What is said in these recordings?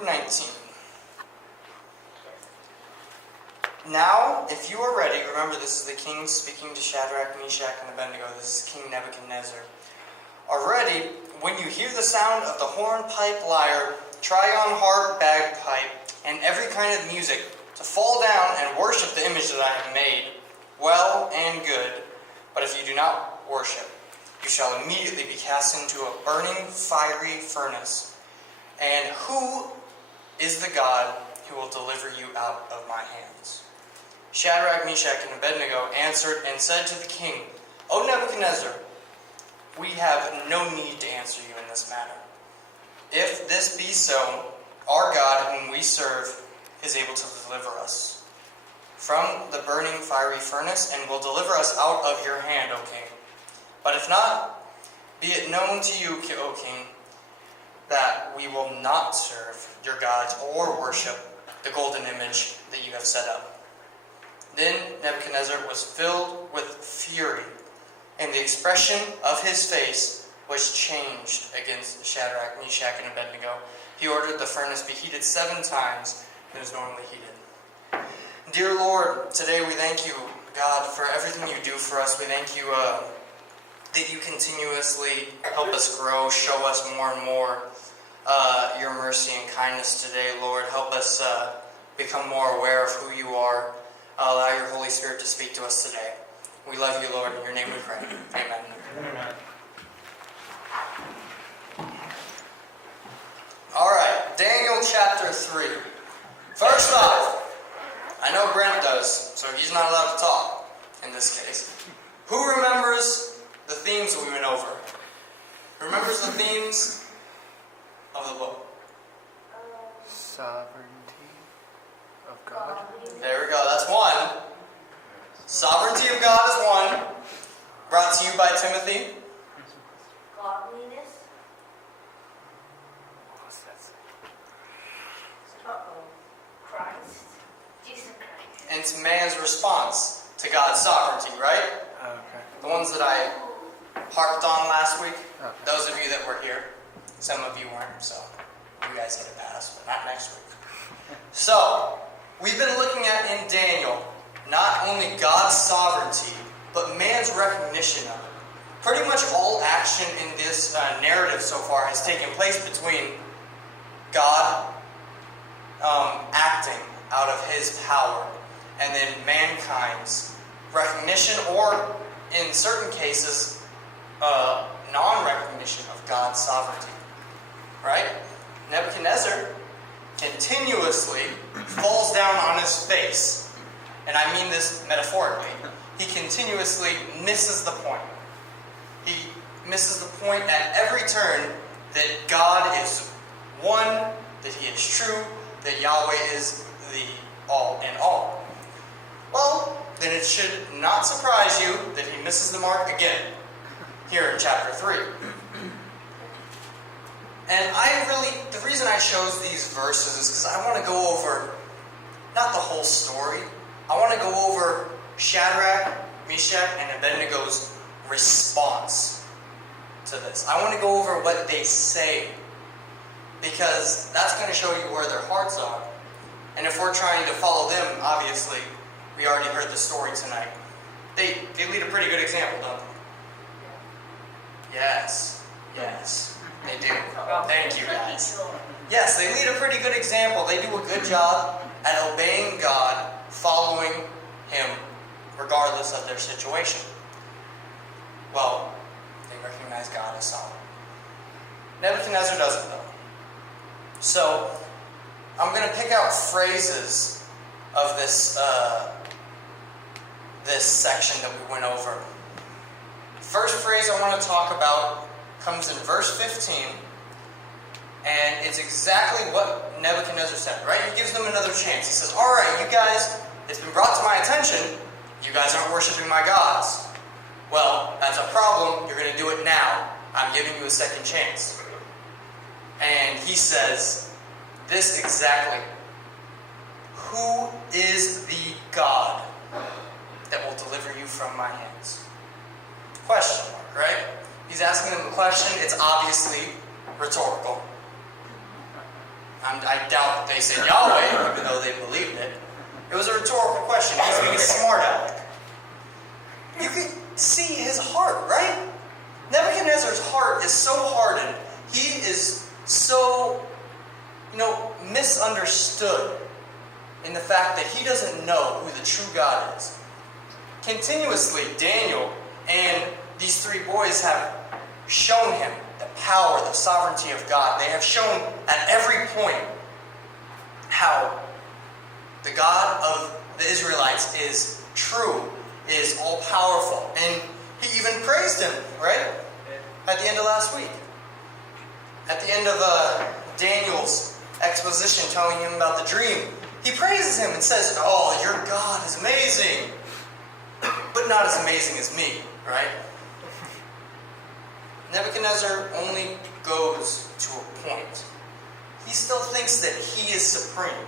through 19. Now, if you are ready, remember this is the king speaking to Shadrach, Meshach, and Abednego. This is King Nebuchadnezzar. Are ready when you hear the sound of the horn, pipe, lyre, trigon, harp, bagpipe, and every kind of music, to fall down and worship the image that I have made, well and good. But if you do not worship, you shall immediately be cast into a burning, fiery furnace. And who is the God who will deliver you out of my hands? Shadrach, Meshach, and Abednego answered and said to the king, O Nebuchadnezzar, we have no need to answer you in this matter. If this be so, our God whom we serve is able to deliver us from the burning fiery furnace, and will deliver us out of your hand, O king. But if not, be it known to you, O king, that we will not serve your gods or worship the golden image that you have set up. Then Nebuchadnezzar was filled with fury, and the expression of his face was changed against Shadrach, Meshach, and Abednego. He ordered the furnace be heated 7 times than is normally heated. Dear Lord, today we thank you, God, for everything you do for us. We thank you that you continuously help us grow, show us more and more your mercy and kindness today, Lord. Help us become more aware of who you are. Allow your Holy Spirit to speak to us today. We love you, Lord. In your name we pray. Amen. Amen. All right, Daniel chapter 3. Verse 5. I know Brent does, so he's not allowed to talk in this case. Who remembers the themes that we went over? Who remembers the themes of the book? Sovereignty of God. There we go, that's one. Sovereignty of God is one. Brought to you by Timothy. Godliness. Christ. Jesus Christ. And it's man's response to God's sovereignty, right? Okay. The ones that I harped on last week. Okay. Those of you that were here. Some of you weren't, so you guys get a pass, but not next week. So, we've been looking at in Daniel not only God's sovereignty, but man's recognition of it. Pretty much all action in this narrative so far has taken place between God acting out of his power and then mankind's recognition, or in certain cases, non-recognition of God's sovereignty. Right? Nebuchadnezzar continuously falls down on his face. And I mean this metaphorically. He continuously misses the point. He misses the point at every turn that God is one, that he is true, that Yahweh is the all in all. Well, then it should not surprise you that he misses the mark again here in chapter 3. And the reason I chose these verses is because I want to go over, not the whole story, I want to go over Shadrach, Meshach, and Abednego's response to this. I want to go over what they say, because that's going to show you where their hearts are. And if we're trying to follow them, obviously, we already heard the story tonight. They lead a pretty good example, don't they? Yes. They do. Thank you, guys. Yes, they lead a pretty good example. They do a good job at obeying God, following him, regardless of their situation. Well, they recognize God as sovereign. Nebuchadnezzar doesn't, though. So, I'm going to pick out phrases of this this section that we went over. First phrase I want to talk about comes in verse 15, and it's exactly what Nebuchadnezzar said, right? He gives them another chance. He says, all right, you guys, it's been brought to my attention, you guys aren't worshiping my gods. Well, that's a problem. You're going to do it now. I'm giving you a second chance. And he says this exactly. Who is the God that will deliver you from my hands? Question mark, right? He's asking them a question. It's obviously rhetorical. I doubt that they said Yahweh, even though they believed it. It was a rhetorical question. He's being a smart aleck. You can see his heart, right? Nebuchadnezzar's heart is so hardened. He is so, misunderstood in the fact that he doesn't know who the true God is. Continuously, Daniel and these three boys have shown him the power, the sovereignty of God. They have shown at every point how the God of the Israelites is true, is all-powerful. And he even praised him, right? At the end of last week. At the end of Daniel's exposition telling him about the dream, he praises him and says, "Oh, your God is amazing, but not as amazing as me," right? Nebuchadnezzar only goes to a point. He still thinks that he is supreme.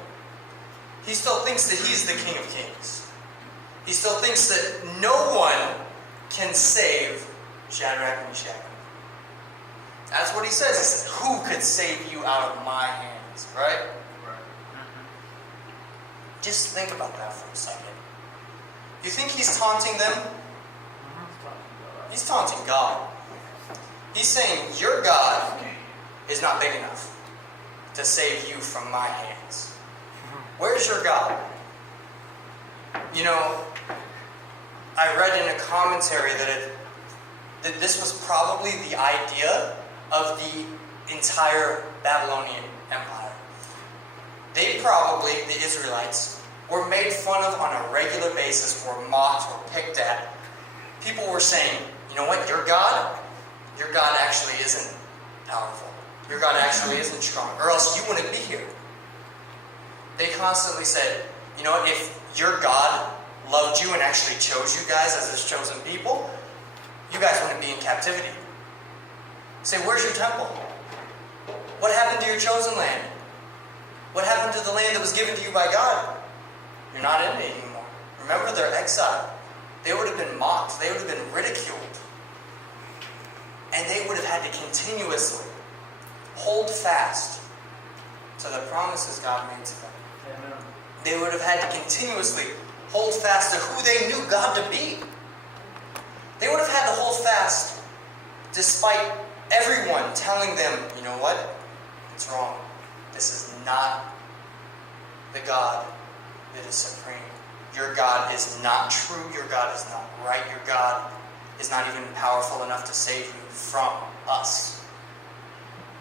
He still thinks that he's the King of Kings. He still thinks that no one can save Shadrach, Meshach. That's what he says. He says, "Who could save you out of my hands?" Right? Just think about that for a second. You think he's taunting them? He's taunting God. He's saying, your God is not big enough to save you from my hands. Where's your God? I read in a commentary that this was probably the idea of the entire Babylonian Empire. The Israelites, were made fun of on a regular basis, were mocked, were picked at. People were saying, "You know what, your God actually isn't powerful. Your God actually isn't strong, or else you wouldn't be here." They constantly said, "You know what, if your God loved you and actually chose you guys as his chosen people, you guys wouldn't be in captivity." Say, "Where's your temple? What happened to your chosen land? What happened to the land that was given to you by God? You're not in it anymore." Remember, they're exiled. They would have been mocked. They would have been ridiculed. And they would have had to continuously hold fast to the promises God made to them. Amen. They would have had to continuously hold fast to who they knew God to be. They would have had to hold fast despite everyone telling them, "You know what? It's wrong. This is not the God that is supreme. Your God is not true. Your God is not right. Your God is not even powerful enough to save you from us."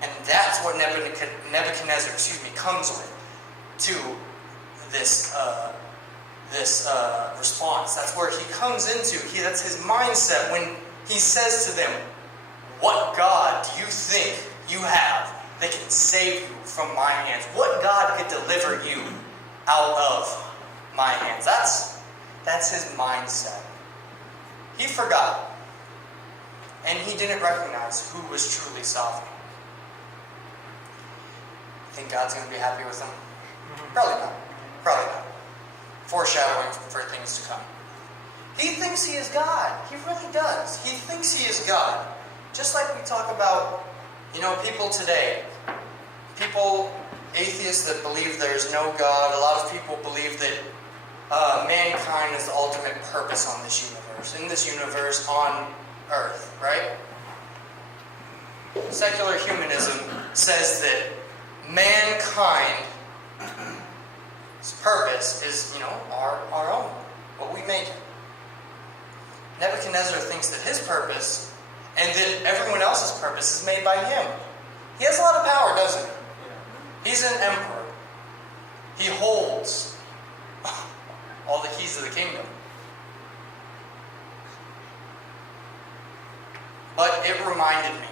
And that's what Nebuchadnezzar, comes with to this response. That's where he comes into. That's his mindset when he says to them, "What God do you think you have that can save you from my hands? What God could deliver you out of my hands?" That's his mindset. He forgot. And he didn't recognize who was truly sovereign. Think God's going to be happy with him? Probably not. Probably not. Foreshadowing for things to come. He thinks he is God. He really does. He thinks he is God. Just like we talk about, people today. Atheists that believe there's no God. A lot of people believe that mankind is the ultimate purpose on this universe. In this universe, on Earth, right? Secular humanism says that mankind's purpose is, our own, what we make it. Nebuchadnezzar thinks that his purpose and that everyone else's purpose is made by him. He has a lot of power, doesn't he? He's an emperor. He holds all the keys of the kingdom. But it reminded me,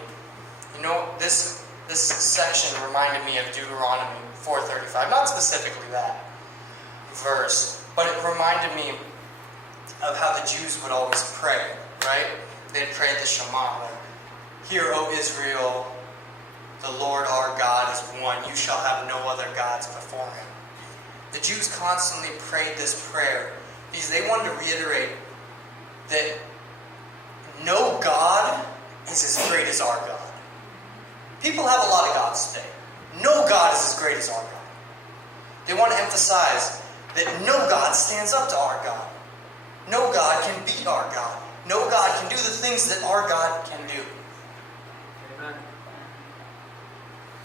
this section reminded me of Deuteronomy 4:35. Not specifically that verse, but it reminded me of how the Jews would always pray, right? They'd pray the Shema, like, "Hear, O Israel, the Lord our God is one. You shall have no other gods before him." The Jews constantly prayed this prayer because they wanted to reiterate that no God is as great as our God. People have a lot of gods today. no God is as great as our God. They want to emphasize that no God stands up to our God. No God can beat our God. No God can do the things that our God can do. Amen.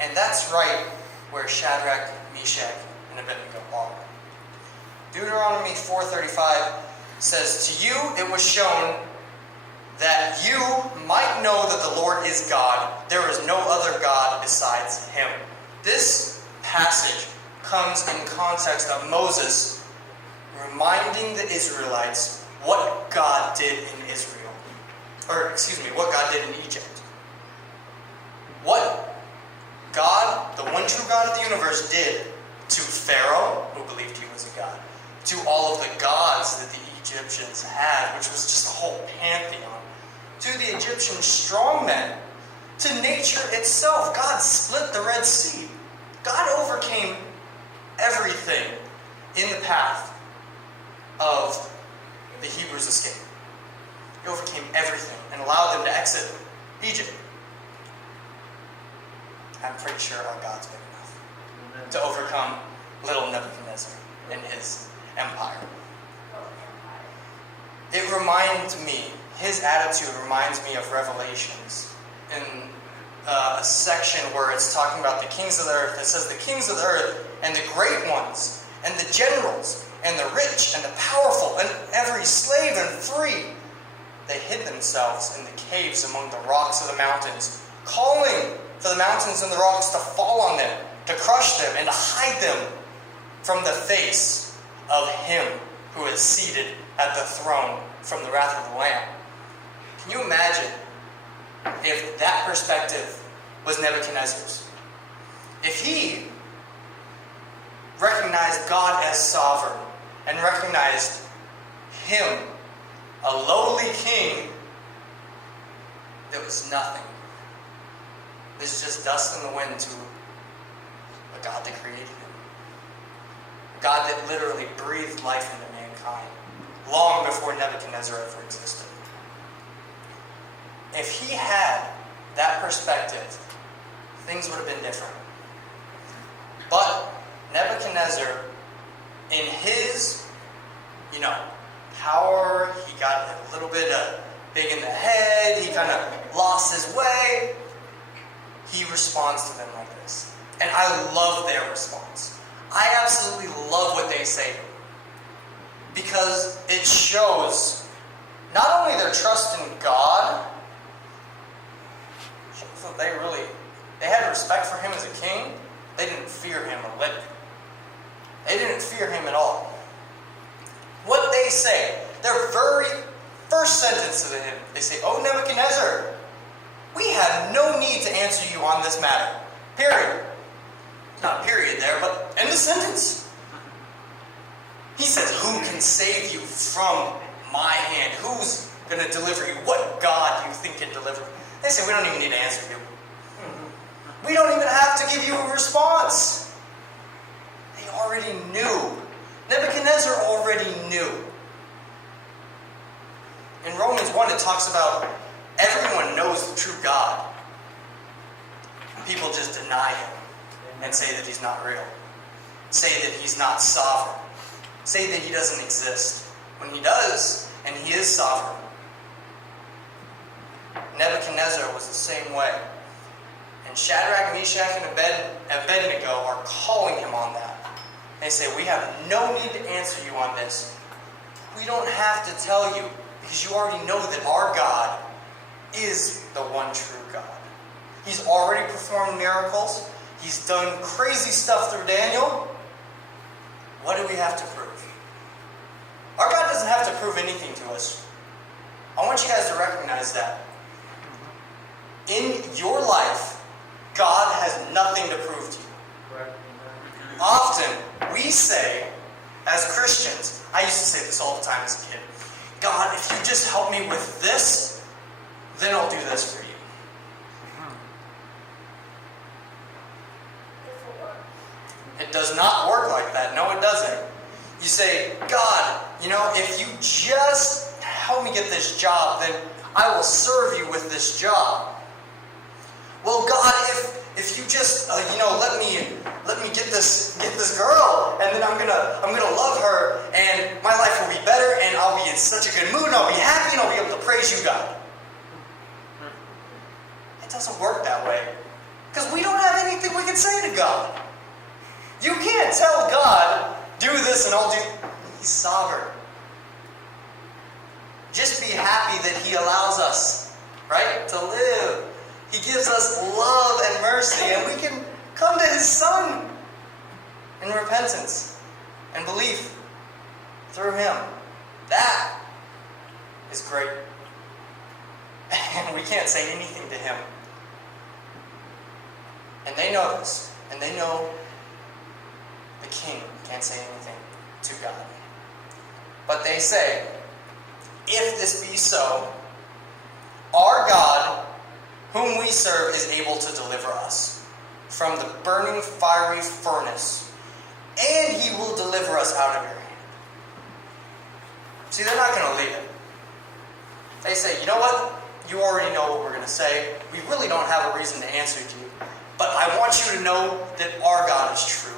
And that's right where Shadrach, Meshach, and Abednego are. Deuteronomy 4:35 says, "To you it was shown that you might know that the Lord is God. There is no other God besides Him." This passage comes in context of Moses reminding the Israelites what God did in Israel. What God did in Egypt. What God, the one true God of the universe, did to Pharaoh, who believed he was a god, to all of the gods that the Egyptians had, which was just a whole pantheon, to the Egyptian strongmen, to nature itself. God split the Red Sea. God overcame everything in the path of the Hebrews' escape. He overcame everything and allowed them to exit Egypt. I'm pretty sure our God's big enough to overcome little Nebuchadnezzar and his empire. It reminds me, his attitude reminds me of Revelations in a section where it's talking about the kings of the earth. It says the kings of the earth and the great ones and the generals and the rich and the powerful and every slave and free, they hid themselves in the caves among the rocks of the mountains, calling for the mountains and the rocks to fall on them, to crush them, and to hide them from the face of Him who is seated at the throne from the wrath of the Lamb. Can you imagine if that perspective was Nebuchadnezzar's? If he recognized God as sovereign and recognized Him, a lowly king that was nothing. This is just dust in the wind to a God that created him. A God that literally breathed life into mankind long before Nebuchadnezzar ever existed. If he had that perspective, things would have been different. But Nebuchadnezzar, in his, power, he got a little bit big in the head, he kind of lost his way. He responds to them like this. And I love their response. I absolutely love what they say to him. Because it shows not only their trust in God, it shows that they had respect for him as a king. They didn't fear him a lick. They didn't fear him at all. What they say, their very first sentence to him, they say, "O Nebuchadnezzar, we have no need to answer you on this matter." Period. Not a period there, but end the sentence. He says, "Who can save you from my hand? Who's going to deliver you? What God do you think can deliver you?" They say, "We don't even need to answer you. We don't even have to give you a response." They already knew. Nebuchadnezzar already knew. In Romans 1, it talks about everyone knows the true God. People just deny him and say that he's not real. Say that he's not sovereign. Say that he doesn't exist. When he does, and he is sovereign. Nebuchadnezzar was the same way. And Shadrach, Meshach, and Abednego are calling him on that. They say, "We have no need to answer you on this. We don't have to tell you because you already know that our God is the one true God. He's already performed miracles. He's done crazy stuff through Daniel. What do we have to prove?" Our God doesn't have to prove anything to us. I want you guys to recognize that. In your life, God has nothing to prove to you. Often, we say, as Christians, I used to say this all the time as a kid, "God, if you just help me with this, then I'll do this for you." It does not work like that. No, it doesn't. You say, "God, if you just help me get this job, then I will serve you with this job." Well, God, if you just let me get this girl, and then I'm gonna love her, and my life will be better, and I'll be in such a good mood, and I'll be happy, and I'll be able to praise you, God. It doesn't work that way, because we don't have anything we can say to God. You can't tell God, do this and I'll do. He's sovereign. Just be happy that He allows us, right, to live. He gives us love and mercy, and we can come to His Son in repentance and belief through Him. That is great. And we can't say anything to Him. And they know this, and they know the king can't say anything to God. But they say, if this be so, our God, whom we serve, is able to deliver us from the burning fiery furnace, and He will deliver us out of your hand. See, they're not going to leave it. They say, you know what? You already know what we're going to say. We really don't have a reason to answer to you. But I want you to know that our God is true.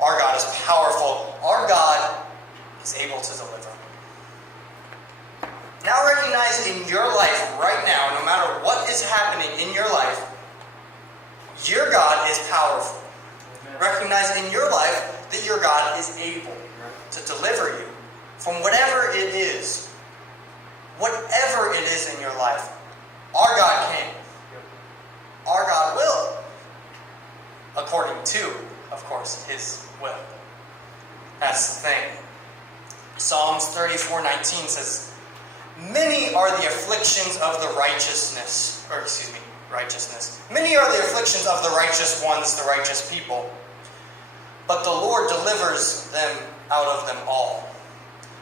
Our God is powerful. Our God is able to deliver. Now recognize in your life right now, no matter what is happening in your life, your God is powerful. Amen. Recognize in your life that your God is able to deliver you from whatever it is. Whatever it is in your life, our God can. Our God will. According to, of course, His will. That's the thing. Psalms 34:19 says, many are the afflictions of the righteousness. Many are the afflictions of the righteous ones, the righteous people. But the Lord delivers them out of them all.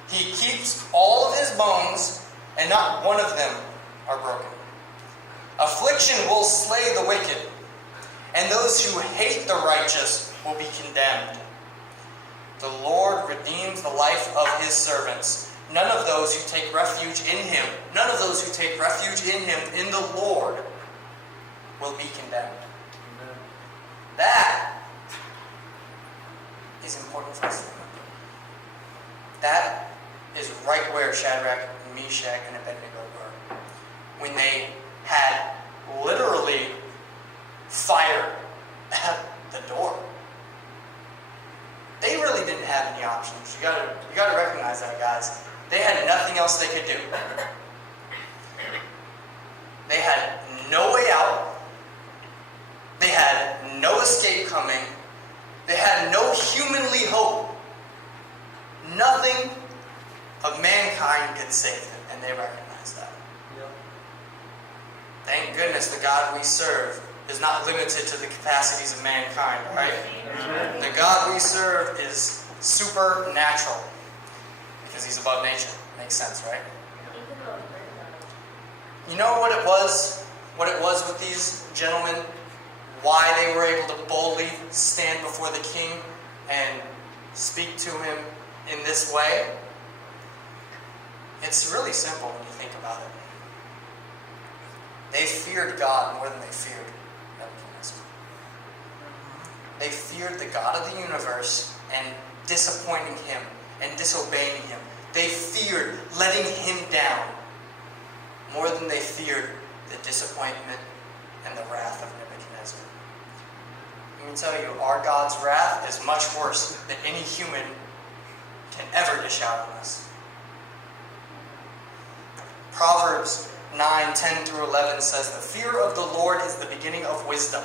He keeps all of His bones, and not one of them are broken. Affliction will slay the wicked, and those who hate the righteous will be condemned. The Lord redeems the life of His servants. None of those who take refuge in Him, none of those who take refuge in Him, in the Lord, will be condemned. Amen. That is important for us to remember. That is right where Shadrach, Meshach, and Abednego were. When they had literally fire at the door. They really didn't have any options. You gotta recognize that, guys. They had nothing else they could do. They had no way out. They had no escape coming. They had no humanly hope. Nothing of mankind could save them, and they recognized that. Yep. Thank goodness the God we serve is not limited to the capacities of mankind, right? Amen. The God we serve is supernatural because He's above nature. Makes sense, right? You know what it was? What it was with these gentlemen? Why they were able to boldly stand before the king and speak to him in this way? It's really simple when you think about it. They feared God more than they feared Nebuchadnezzar. They feared the God of the universe and disappointing Him and disobeying Him. They feared letting Him down more than they feared the disappointment and the wrath of Nebuchadnezzar. Let me tell you, our God's wrath is much worse than any human can ever dish out on us. Proverbs 9:10-11 says, the fear of the Lord is the beginning of wisdom,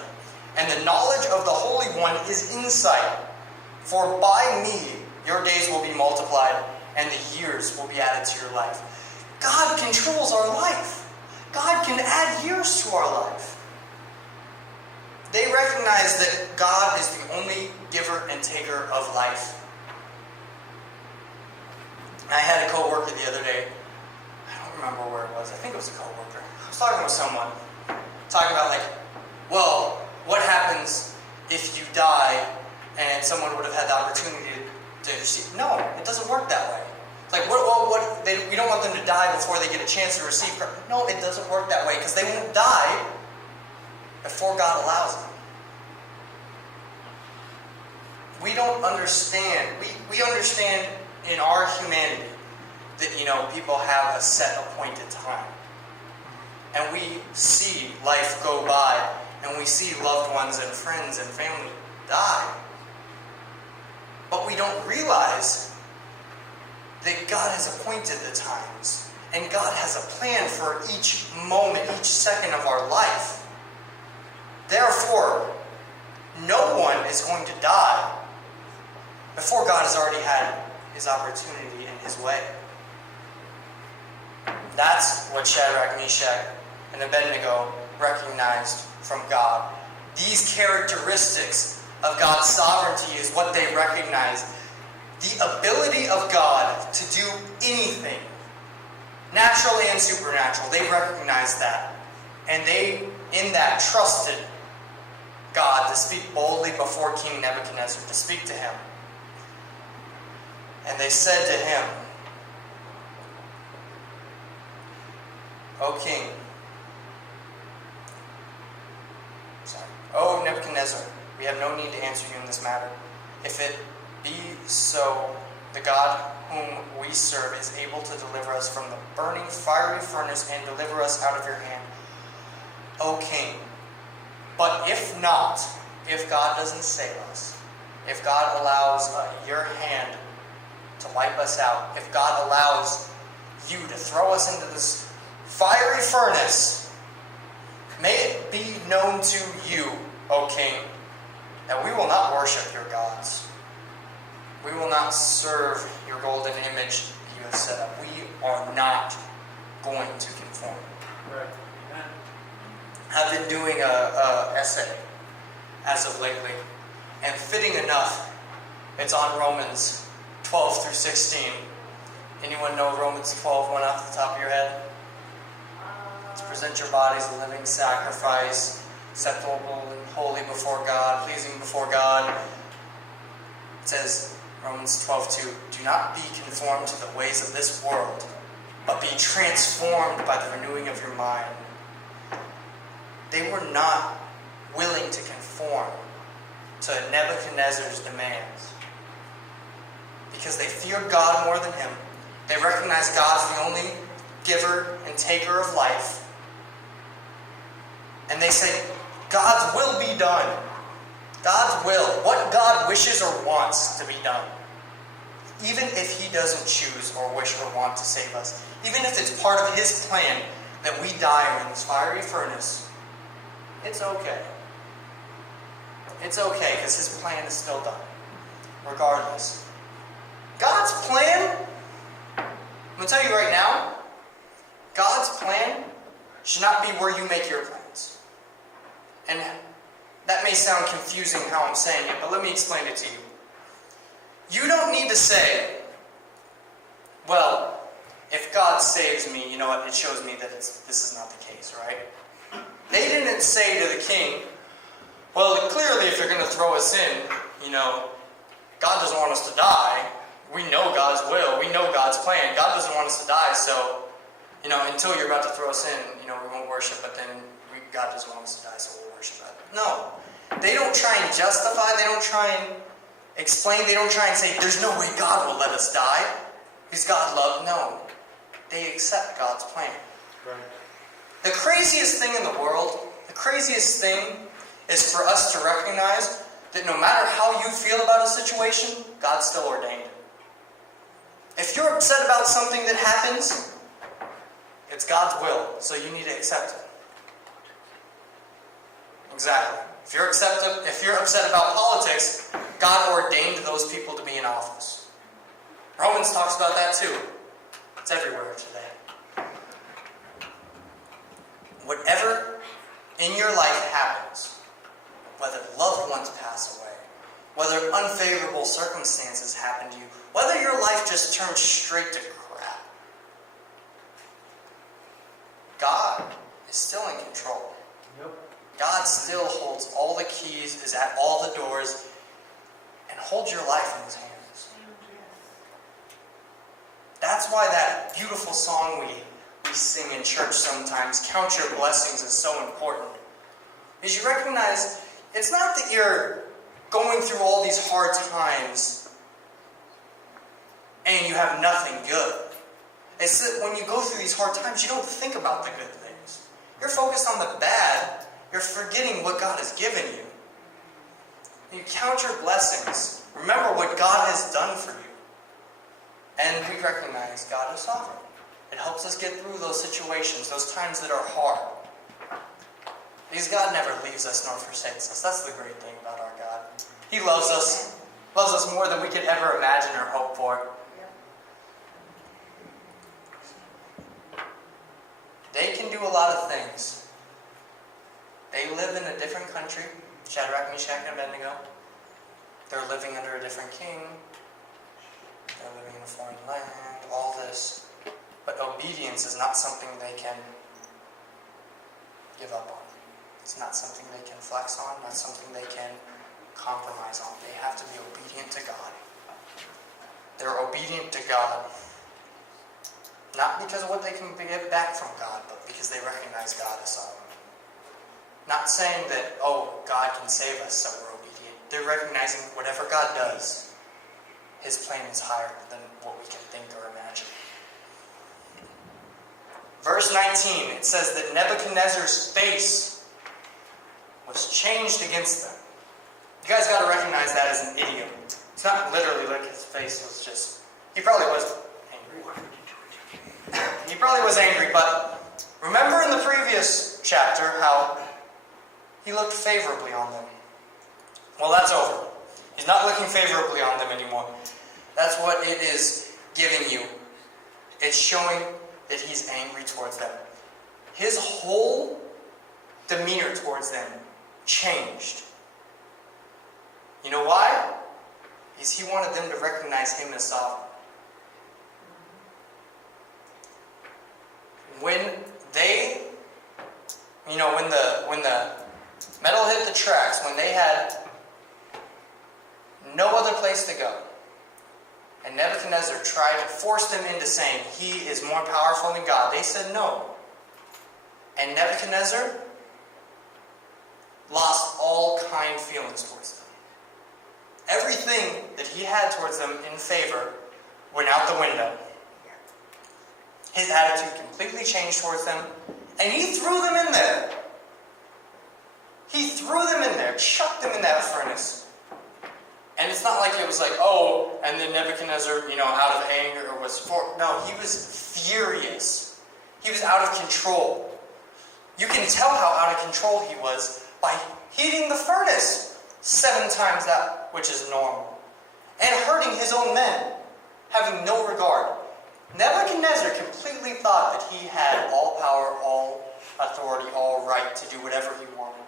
and the knowledge of the Holy One is insight. For by me your days will be multiplied, and the years will be added to your life. God controls our life. God can add years to our life. They recognize that God is the only giver and taker of life. I had a co-worker the other day. I don't remember where it was. I think it was a co-worker. I was talking with someone. Talking about well, what happens if you die and someone would have had the opportunity to receive? No, it doesn't work that way. We don't want them to die before they get a chance to receive Christ. No, it doesn't work that way because they won't die before God allows them. we don't understand. We understand in our humanity that, people have a set appointed time. And we see life go by, and we see loved ones and friends and family die. But we don't realize that God has appointed the times, and God has a plan for each moment, each second of our life. Therefore, no one is going to die before God has already had his opportunity and his way. That's what Shadrach, Meshach, and Abednego recognized from God. These characteristics of God's sovereignty is what they recognized. The ability of God to do anything, naturally and supernatural, they recognized that. And they, in that, trusted God to speak boldly before King Nebuchadnezzar, to speak to him. And they said to him, O Nebuchadnezzar, we have no need to answer you in this matter. If it be so, the God whom we serve is able to deliver us from the burning fiery furnace and deliver us out of your hand, O king. But if not, if God doesn't save us, if God allows your hand to wipe us out, if God allows you to throw us into this fiery furnace, may it be known to you, O king, that we will not worship your gods. We will not serve your golden image that you have set up. We are not going to conform. Right. Amen. I've been doing a essay as of lately, and fitting enough, it's on Romans 12 through 16. Anyone know Romans 12, one off the top of your head? To present your bodies a living sacrifice, acceptable and holy before God, pleasing before God. It says, Romans 12:2, do not be conformed to the ways of this world, but be transformed by the renewing of your mind. They were not willing to conform to Nebuchadnezzar's demands because they feared God more than him. They recognized God as the only giver and taker of life. And they say, God's will be done. God's will. What God wishes or wants to be done. Even if he doesn't choose or wish or want to save us. Even if it's part of his plan that we die in this fiery furnace. It's okay. It's okay because his plan is still done. Regardless. God's plan, I'm going to tell you right now, God's plan should not be where you make your plans. And that may sound confusing how I'm saying it, but let me explain it to you. You don't need to say, well, if God saves me, you know what, it shows me that this is not the case, right? They didn't say to the king, well, clearly if you're going to throw us in, God doesn't want us to die. We know God's will. We know God's plan. God doesn't want us to die, so, until you're about to throw us in, we won't worship, but then God doesn't want us to die, so we'll worship that. No. They don't try and justify. They don't try and explain. They don't try and say, there's no way God will let us die. Because God loved. No. They accept God's plan. Right. The craziest thing in the world, the craziest thing is for us to recognize that no matter how you feel about a situation, God still ordained it. If you're upset about something that happens, it's God's will, so you need to accept it. Exactly. If you're upset about politics, God ordained those people to be in office. Romans talks about that too. It's everywhere today. Whatever in your life happens, whether loved ones pass away, whether unfavorable circumstances happen to you, whether your life just turns straight to crap, God is still in control. Yep. God still holds all the keys, is at all the doors, and holds your life in his hands. That's why that beautiful song we sing in church sometimes, Count Your Blessings, is so important. Because you recognize, it's not that you're going through all these hard times and you have nothing good. It's that when you go through these hard times, you don't think about the good things. You're focused on the bad. You're forgetting what God has given you. You count your blessings. Remember what God has done for you. And we recognize God is sovereign. It helps us get through those situations, those times that are hard. Because God never leaves us nor forsakes us. That's the great thing about our God. He loves us more than we could ever imagine or hope for. They can do a lot of things. They live in a different country, Shadrach, Meshach, and Abednego. They're living under a different king. They're living in a foreign land, all this. But obedience is not something they can give up on. It's not something they can flex on, not something they can compromise on. They have to be obedient to God. They're obedient to God. Not because of what they can get back from God, but because they recognize God as sovereign. Not saying that, oh, God can save us, so we're obedient. They're recognizing whatever God does, His plan is higher than what we can think or imagine. Verse 19, it says that Nebuchadnezzar's face was changed against them. You guys got to recognize that as an idiom. It's not literally like his face was just... He probably was angry. He probably was angry, but remember in the previous chapter how he looked favorably on them. Well, that's over. He's not looking favorably on them anymore. That's what it is giving you. It's showing that he's angry towards them. His whole demeanor towards them changed. You know why? Because he wanted them to recognize him as sovereign. When they, when the metal hit the tracks, when they had no other place to go, and Nebuchadnezzar tried to force them into saying he is more powerful than God, they said no. And Nebuchadnezzar lost all kind feelings towards them. Everything that he had towards them in favor went out the window. His attitude completely changed towards them, and he threw them in there. He threw them in there, chucked them in that furnace. And it's not like it was like, oh, and then Nebuchadnezzar, out of anger was for... No, he was furious. He was out of control. You can tell how out of control he was by heating the furnace 7 times that which is normal. And hurting his own men, having no regard. Nebuchadnezzar completely thought that he had all power, all authority, all right to do whatever he wanted.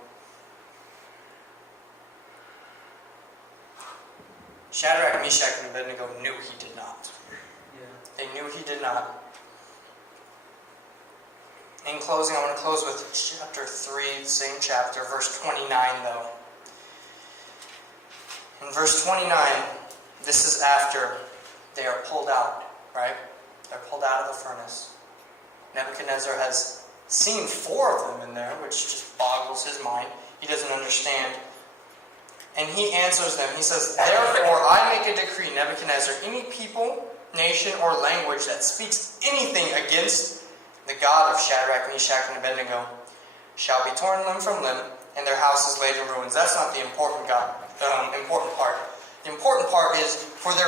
Shadrach, Meshach, and Abednego knew he did not. They knew he did not. In closing, I want to close with chapter 3, same chapter, verse 29 though. In verse 29, this is after they are pulled out, right? They're pulled out of the furnace. Nebuchadnezzar has seen 4 of them in there, which just boggles his mind. He doesn't understand. And he answers them. He says, therefore I make a decree, Nebuchadnezzar, any people, nation, or language that speaks anything against the God of Shadrach, Meshach, and Abednego shall be torn limb from limb, and their houses laid in ruins. That's not the important part. The important part is, for their